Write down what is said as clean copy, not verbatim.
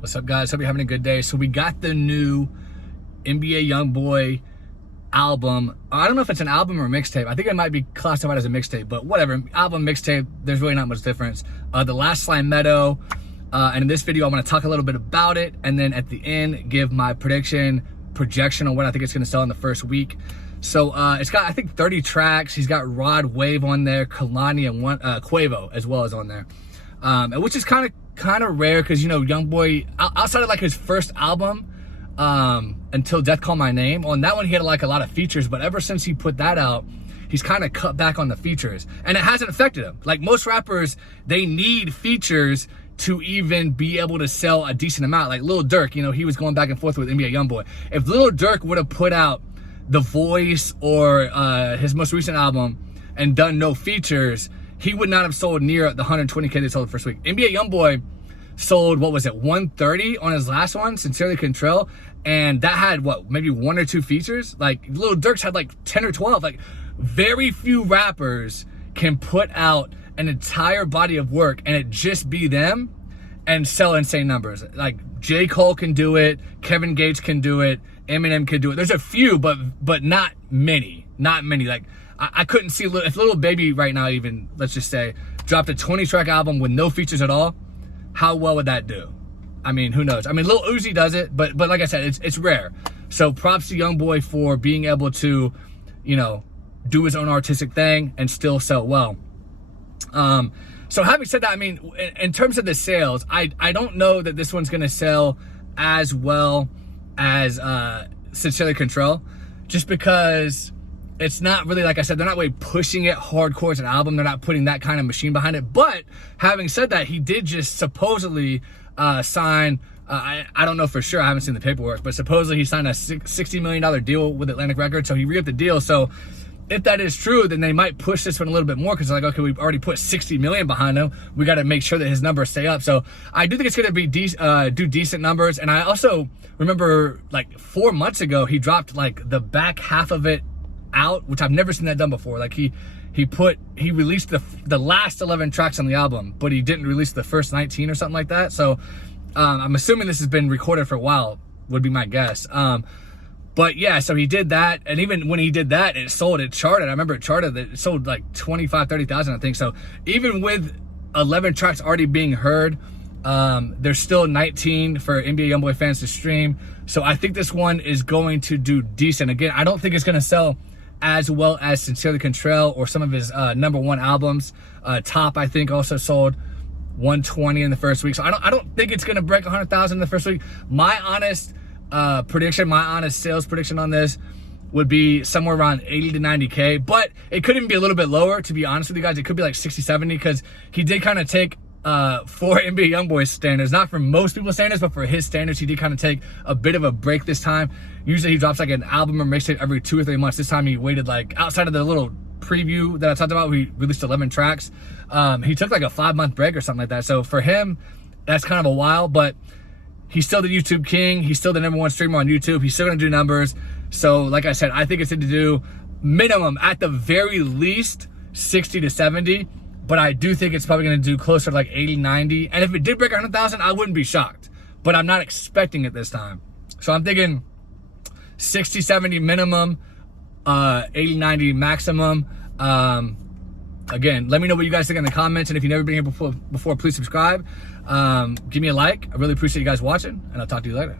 What's up, guys? Hope you're having a good day. So we got the new NBA Youngboy album. I don't know if it's an album or a mixtape. I think it might be classified as a mixtape, but whatever. Album, mixtape, there's really not much difference. The last Slimeto, and in this video, I want to talk a little bit about it, and then at the end, give my projection on what I think it's going to sell in the first week. So it's got, I think, 30 tracks. He's got Rod Wave on there, Kalani, and Quavo as well as on there, which is kind of rare because, you know, Youngboy, outside of like his first album, Until Death Call My Name, on that one he had like a lot of features, but ever since he put that out, he's kind of cut back on the features, and it hasn't affected him. Like most rappers, they need features to even be able to sell a decent amount. Like Lil Durk, you know, he was going back and forth with NBA Youngboy. If Lil Durk would have put out The Voice or his most recent album and done no features, he would not have sold near the 120K they sold the first week. NBA Youngboy sold, what was it, 130 on his last one, Sincerely Control, and that had, what, maybe 1 or 2 features? Like, Lil Durk's had like 10 or 12. Like, very few rappers can put out an entire body of work and it just be them and sell insane numbers. Like, J. Cole can do it, Kevin Gates can do it, Eminem can do it. There's a few, but not many. Not many. Like, I couldn't see, if Lil Baby right now even, let's just say, dropped a 20-track album with no features at all, how well would that do? I mean, who knows? I mean, Lil Uzi does it, but like I said, it's rare. So props to Youngboy for being able to, you know, do his own artistic thing and still sell well. So having said that, I mean, in terms of the sales, I don't know that this one's gonna sell as well as Sincerely Control, just because it's not really, like I said, they're not really pushing it hardcore as an album. They're not putting that kind of machine behind it. But having said that, he did just supposedly sign, I don't know for sure, I haven't seen the paperwork, but supposedly he signed a $60 million deal with Atlantic Records, so he re-upped the deal. So if that is true, then they might push this one a little bit more, because they're like, okay, we've already put 60 million behind him. We got to make sure that his numbers stay up. So I do think it's going to be do decent numbers. And I also remember like 4 months ago, he dropped like the back half of it out, which I've never seen that done before. Like he released the last 11 tracks on the album, but he didn't release the first 19 or something like that. So I'm assuming this has been recorded for a while, would be my guess. But yeah, so he did that, and even when he did that, it charted. I remember it charted, it sold like 25, 30,000, I think. So even with 11 tracks already being heard, there's still 19 for NBA Youngboy fans to stream. So I think this one is going to do decent. Again, I don't think it's gonna sell as well as Sincerely Control or some of his #1 albums. Top, I think, also sold 120 in the first week. So I don't think it's gonna break 100,000 in the first week. My honest sales prediction on this would be somewhere around 80 to 90K, but it could even be a little bit lower, to be honest with you guys. It could be like 60, 70, because he did kind of take, for NBA Youngboy's standards, not for most people's standards, but for his standards, he did kind of take a bit of a break this time. Usually he drops like an album or mixtape every 2 or 3 months. This time he waited, like, outside of the little preview that I talked about, we released 11 tracks. He took like a 5-month break or something like that. So for him, that's kind of a while, but he's still the YouTube king. He's still the #1 streamer on YouTube. He's still gonna do numbers. So like I said, I think it's going to do minimum, at the very least, 60 to 70. But I do think it's probably gonna do closer to like 80, 90. And if it did break 100,000, I wouldn't be shocked. But I'm not expecting it this time. So I'm thinking 60, 70 minimum, 80, 90 maximum. Again, let me know what you guys think in the comments, and if you've never been here before, please subscribe. Give me a like. I really appreciate you guys watching, and I'll talk to you later.